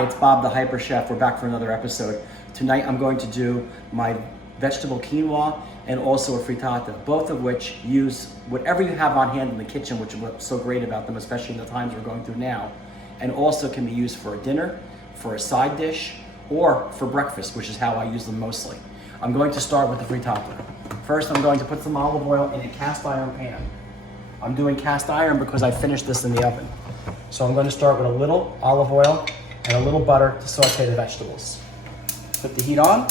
Hi, it's Bob the Hyper Chef. We're back for another episode. Tonight I'm going to do my vegetable quinoa and also a frittata, both of which use whatever you have on hand in the kitchen, which is what's so great about them, especially in the times we're going through now, and also can be used for a dinner, for a side dish, or for breakfast, which is how I use them mostly. I'm going to start with the frittata. First, I'm going to put some olive oil in a cast iron pan. I'm doing cast iron because I finished this in the oven. So I'm going to start with a little olive oil and a little butter to saute the vegetables. Put the heat on,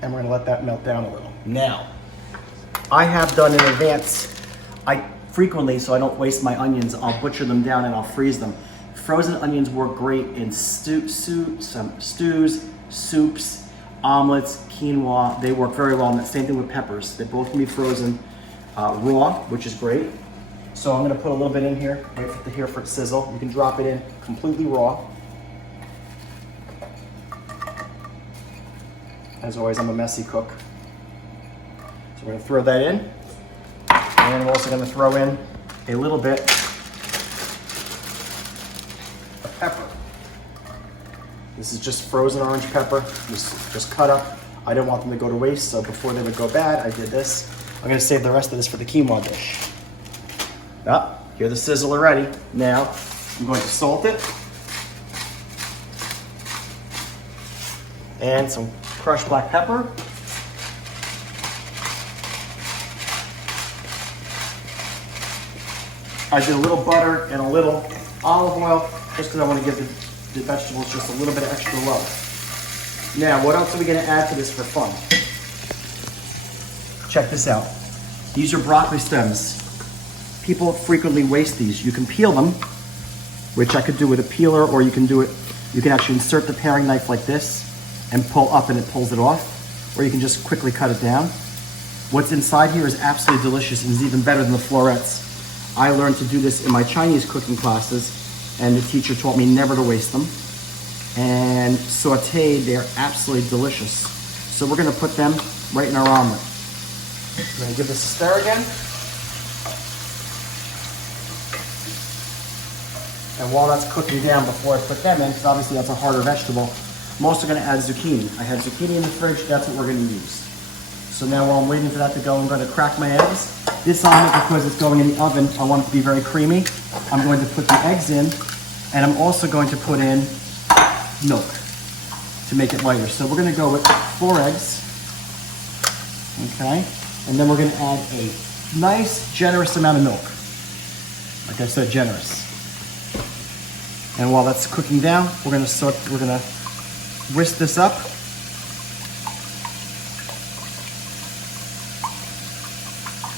and we're going to let that melt down a little. Now, I have done in advance, I frequently, so I don't waste my onions, I'll butcher them down and I'll freeze them. Frozen onions work great in stews, soups, omelets, quinoa. They work very well, and the same thing with peppers. They both can be frozen raw, which is great. So I'm gonna put a little bit in here, wait for it to hear for it sizzle. You can drop it in completely raw. As always, I'm a messy cook. So we're gonna throw that in. And I'm also gonna throw in a little bit of pepper. This is just frozen orange pepper, just cut up. I didn't want them to go to waste, so before they would go bad, I did this. I'm gonna save the rest of this for the quinoa dish. Ah, hear the sizzle already. Now, I'm going to salt it. And some crushed black pepper. I did a little butter and a little olive oil, just because I want to give the vegetables just a little bit of extra love. Now, what else are we going to add to this for fun? Check this out. These are broccoli stems. People frequently waste these. You can peel them, which I could do with a peeler, or you can do it, you can actually insert the paring knife like this and pull up and it pulls it off, or you can just quickly cut it down. What's inside here is absolutely delicious and is even better than the florets. I learned to do this in my Chinese cooking classes, and the teacher taught me never to waste them. And sauteed, they're absolutely delicious. So we're gonna put them right in our omelet. We're gonna give this a stir again. And while that's cooking down, before I put them in, because obviously that's a harder vegetable, I'm also gonna add zucchini. I had zucchini in the fridge, that's what we're gonna use. So now while I'm waiting for that to go, I'm gonna crack my eggs. This omelet, because it's going in the oven, I want it to be very creamy. I'm going to put the eggs in, and I'm also going to put in milk to make it lighter. So we're gonna go with 4 eggs, okay? And then we're gonna add a nice, generous amount of milk. Like I said, generous. And while that's cooking down, we're gonna whisk this up.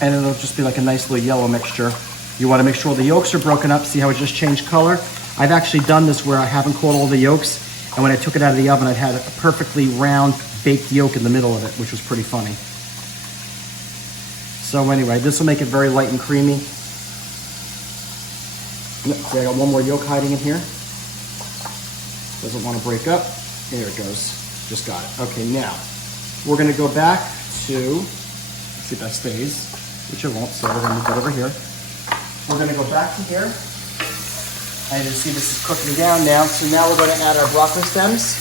And it'll just be like a nice little yellow mixture. You wanna make sure the yolks are broken up. See how it just changed color? I've actually done this where I haven't caught all the yolks, and when I took it out of the oven, I'd had a perfectly round baked yolk in the middle of it, which was pretty funny. So anyway, this will make it very light and creamy. See, I got one more yolk hiding in here. Doesn't want to break up. There it goes. Just got it. Okay, now we're going to go back to, let's see if that stays, which it won't, so we're going to move that over here. We're going to go back to here. And you see this is cooking down now. So now we're going to add our broccoli stems,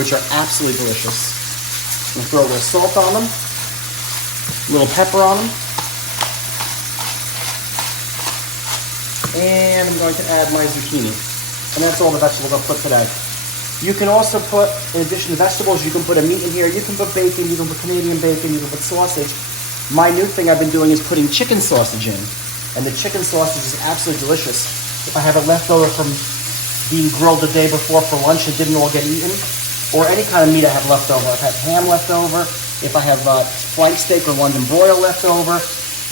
which are absolutely delicious. I'm going to throw a little salt on them, a little pepper on them. And I'm going to add my zucchini. And that's all the vegetables I'll put today. You can also put, in addition to vegetables, you can put a meat in here. You can put bacon, you can put Canadian bacon, you can put sausage. My new thing I've been doing is putting chicken sausage in. And the chicken sausage is absolutely delicious. If I have it left over from being grilled the day before for lunch and didn't all get eaten, or any kind of meat I have left over. I've had ham left over, if I have flank steak or London broil left over,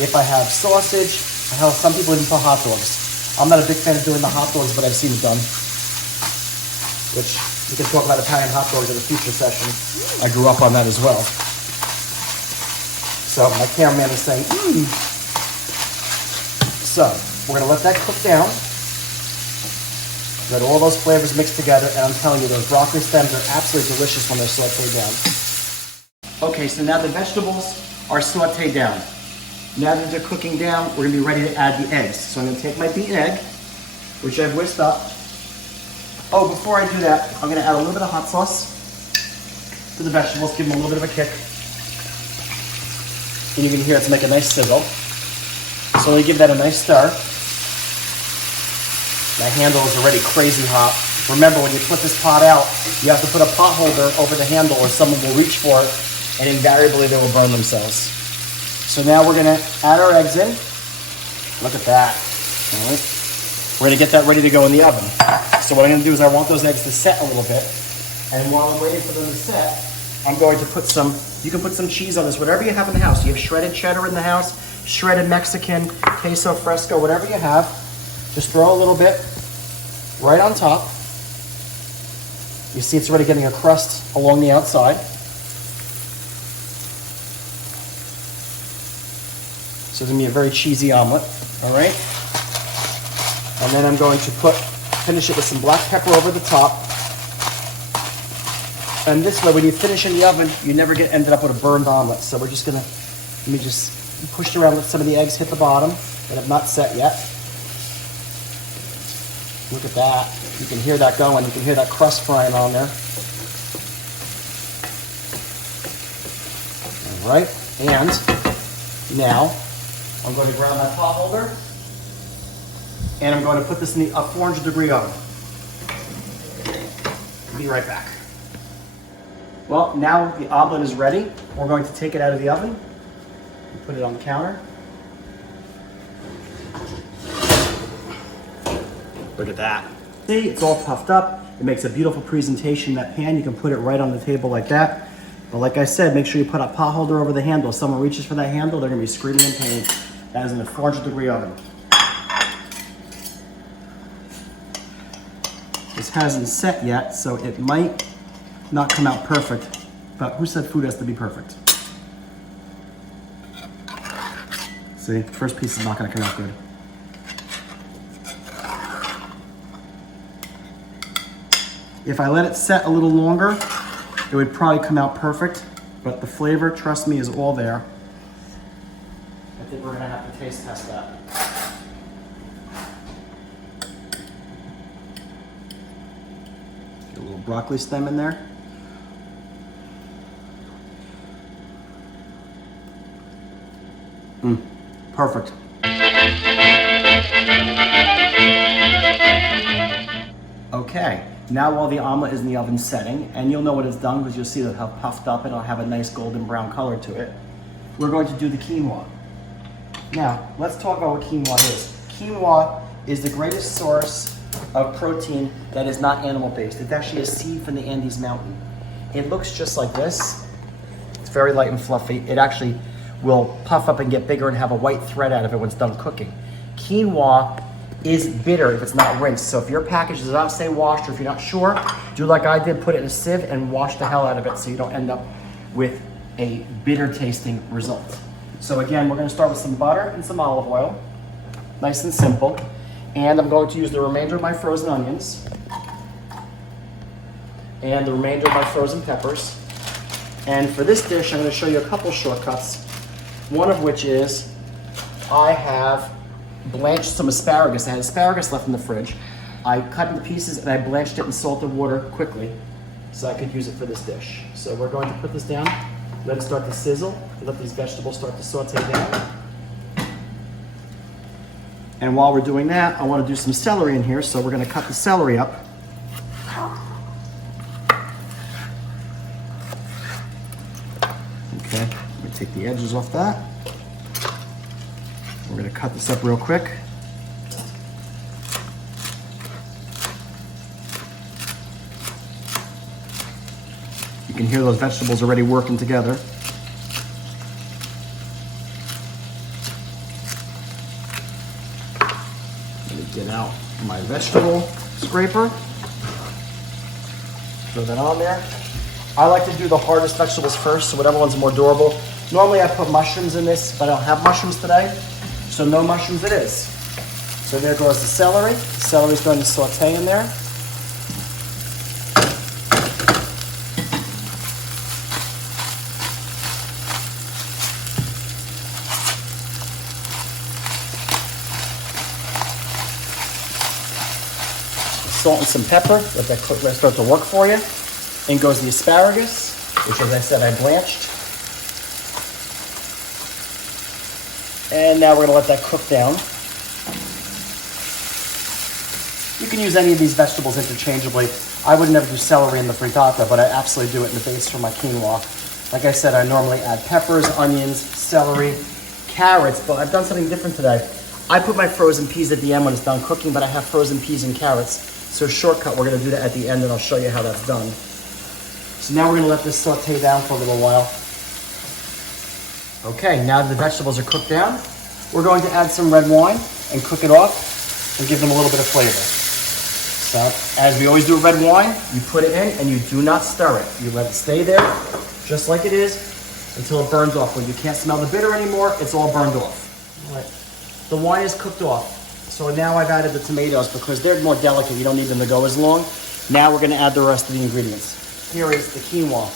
if I have sausage, hell, some people even put hot dogs. I'm not a big fan of doing the hot dogs, but I've seen it done. Which, we can talk about Italian hot dogs in a future session. I grew up on that as well. So my cameraman is saying, So, we're gonna let that cook down. Let all those flavors mix together, and I'm telling you, those broccoli stems are absolutely delicious when they're sauteed down. Okay, so now the vegetables are sauteed down. Now that they're cooking down, we're gonna be ready to add the eggs. So I'm gonna take my beaten egg, which I've whisked up. Oh, before I do that, I'm gonna add a little bit of hot sauce to the vegetables, give them a little bit of a kick. And you can hear it's make a nice sizzle. So we give that a nice stir. My handle is already crazy hot. Remember, when you put this pot out, you have to put a pot holder over the handle or someone will reach for it and invariably they will burn themselves. So now we're gonna add our eggs in. Look at that. All right. We're gonna get that ready to go in the oven. So what I'm gonna do is I want those eggs to set a little bit. And while I'm waiting for them to set, I'm going to put some, you can put some cheese on this, whatever you have in the house. You have shredded cheddar in the house, shredded Mexican, queso fresco, whatever you have. Just throw a little bit right on top. You see it's already getting a crust along the outside. So it's gonna be a very cheesy omelet, all right? And then I'm going to finish it with some black pepper over the top. And this way, when you finish in the oven, you never ended up with a burned omelet. So we're just gonna, let me just push it around, let some of the eggs hit the bottom that have not set yet. Look at that. You can hear that going. You can hear that crust frying on there. All right, and now I'm going to grab my pot holder and I'm going to put this in a 400-degree oven. Be right back. Well, now the omelet is ready. We're going to take it out of the oven and put it on the counter. Look at that. See, it's all puffed up. It makes a beautiful presentation in that pan. You can put it right on the table like that. But like I said, make sure you put a pot holder over the handle. If someone reaches for that handle, they're gonna be screaming in pain. That is in a 400-degree oven. This hasn't set yet, so it might not come out perfect. But who said food has to be perfect? See, the first piece is not gonna come out good. If I let it set a little longer, it would probably come out perfect, but the flavor, trust me, is all there. I think we're gonna have to taste test that. Get a little broccoli stem in there. Perfect. Okay. Now while the omelet is in the oven setting, and you'll know what it's done because you'll see how puffed up and it'll have a nice golden brown color to it, we're going to do the quinoa. Now, let's talk about what quinoa is. Quinoa is the greatest source of protein that is not animal-based. It's actually a seed from the Andes Mountain. It looks just like this. It's very light and fluffy. It actually will puff up and get bigger and have a white thread out of it when it's done cooking. Quinoa is bitter if it's not rinsed. So if your package does not say washed, or if you're not sure, do like I did, put it in a sieve and wash the hell out of it so you don't end up with a bitter tasting result. So again, we're gonna start with some butter and some olive oil. Nice and simple. And I'm going to use the remainder of my frozen onions and the remainder of my frozen peppers. And for this dish, I'm gonna show you a couple shortcuts. One of which is I have blanched some asparagus. I had asparagus left in the fridge. I cut into pieces and I blanched it in salted water quickly so I could use it for this dish. So we're going to put this down, let it start to sizzle, let these vegetables start to saute down. And while we're doing that, I want to do some celery in here, so we're going to cut the celery up. Okay, let me take the edges off that. We're going to cut this up real quick. You can hear those vegetables already working together. Let me get out my vegetable scraper. Throw that on there. I like to do the hardest vegetables first, so whatever one's more durable. Normally I put mushrooms in this, but I don't have mushrooms today. So no mushrooms it is. So there goes the celery. The celery's going to saute in there. salt and some pepper. Let that cook, let it start to work for you. In goes the asparagus, which, as I said, I blanched. And now we're gonna let that cook down. You can use any of these vegetables interchangeably. I would never do celery in the frittata, but I absolutely do it in the base for my quinoa. Like I said, I normally add peppers, onions, celery, carrots, but I've done something different today. I put my frozen peas at the end when it's done cooking, but I have frozen peas and carrots. So shortcut, we're gonna do that at the end and I'll show you how that's done. So now we're gonna let this saute down for a little while. Okay, now that the vegetables are cooked down, we're going to add some red wine and cook it off and give them a little bit of flavor. So, as we always do with red wine, you put it in and you do not stir it. You let it stay there, just like it is, until it burns off. When you can't smell the bitter anymore, it's all burned off. All right. The wine is cooked off. So now I've added the tomatoes because they're more delicate. You don't need them to go as long. Now we're gonna add the rest of the ingredients. Here is the quinoa.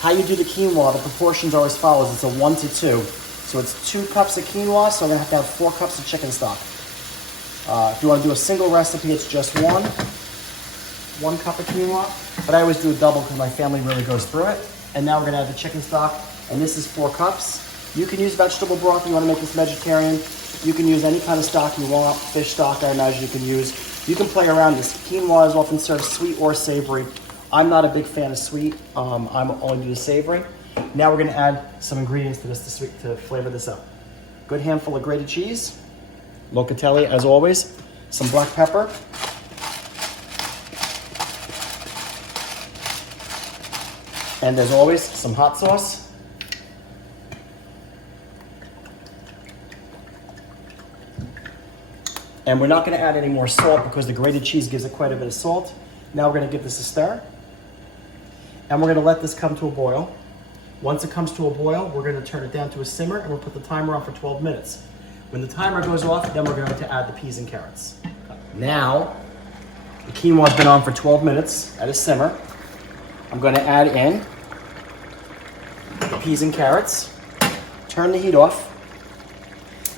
How you do the quinoa, the proportions are as follows. It's a 1 to 2. So it's 2 cups of quinoa, so I'm gonna have to have 4 cups of chicken stock. If you want to do a single recipe, it's just one cup of quinoa, but I always do a double because my family really goes through it. And now we're gonna add the chicken stock, and this is 4 cups. You can use vegetable broth if you want to make this vegetarian. You can use any kind of stock you want. Fish stock, I imagine you can use. You can play around this. Quinoa is often served sweet or savory. I'm not a big fan of sweet. I'm only do the savory. Now we're gonna add some ingredients to this to flavor this up. Good handful of grated cheese. Locatelli, as always. Some black pepper. And as always, some hot sauce. And we're not gonna add any more salt because the grated cheese gives it quite a bit of salt. Now we're gonna give this a stir. And we're gonna let this come to a boil. Once it comes to a boil, we're gonna turn it down to a simmer and we'll put the timer on for 12 minutes. When the timer goes off, then we're going to add the peas and carrots. Now, the quinoa's been on for 12 minutes at a simmer. I'm going to add in the peas and carrots, turn the heat off,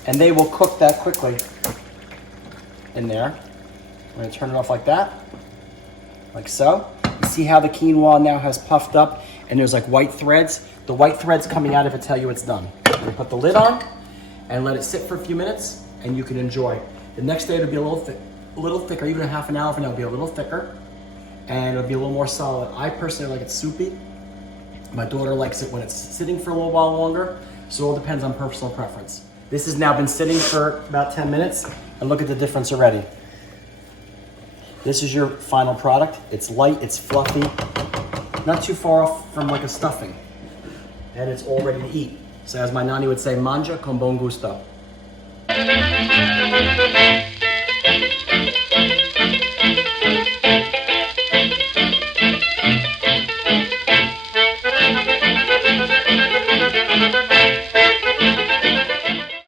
and they will cook that quickly in there. I'm going to turn it off like that, like so. You see how the quinoa now has puffed up and there's like white threads? The white threads coming out of it tell you it's done. I'm going to put the lid on and let it sit for a few minutes, and you can enjoy. The next day it'll be a little thicker, even a half an hour from now it'll be a little thicker, and it'll be a little more solid. I personally like it soupy. My daughter likes it when it's sitting for a little while longer, so it all depends on personal preference. This has now been sitting for about 10 minutes, and look at the difference already. This is your final product. It's light, it's fluffy, not too far off from like a stuffing, and it's all ready to eat. So as my nanny would say, mangia con buon gusto.